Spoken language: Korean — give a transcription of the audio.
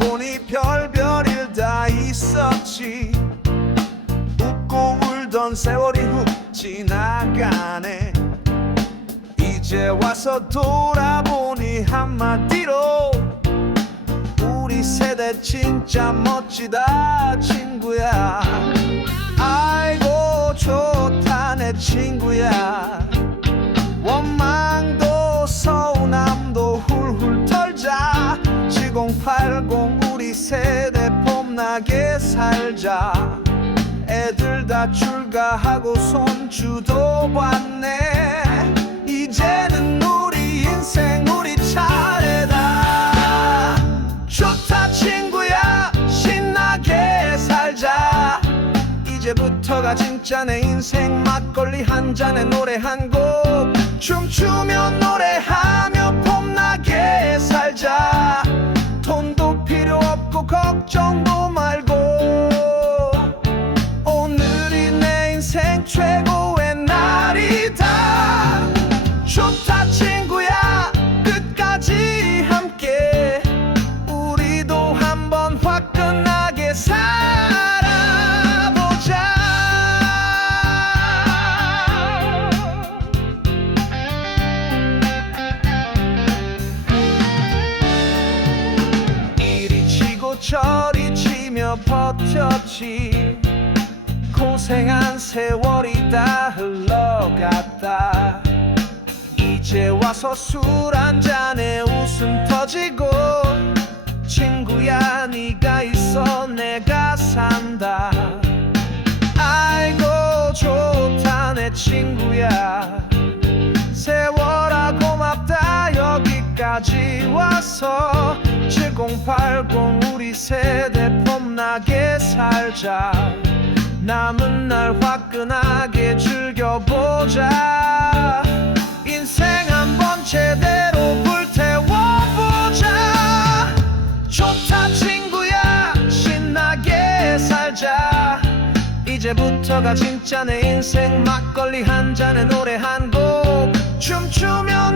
보니 별별일 다 있었지. 웃고 울던 세월이 훅 지나가네. 이제 와서 돌아보니 한마디로 우리 세대 진짜 멋지다 친구야. 아이고 좋다 내 친구야 봄나게 살자. 애들 다 출가하고 손주도 봤네. 이제는 우리 인생 우리 차례다. 좋다 친구야. 신나게 살자. 이제부터가 진짜 내 인생. 막걸리 한 잔에 노래 한 곡. 춤추며 노래하 걱정도 말고 저리 치며 버텼지. 고생한 세월이 다 흘러갔다. 이제 와서 술 한잔에 웃음 터지고 친구야 네가 있어 내가 산다. 아이고 좋다 내 친구야. 세월아 고맙다 여기까지 와서 7080 우리 세대 봄나게 살자. 남은 날 화끈하게 즐겨보자. 인생 한번 제대로 불태워보자. 좋다 친구야. 신나게 살자. 이제부터가 진짜 내 인생. 막걸리 한 잔에 노래 한 곡 춤추며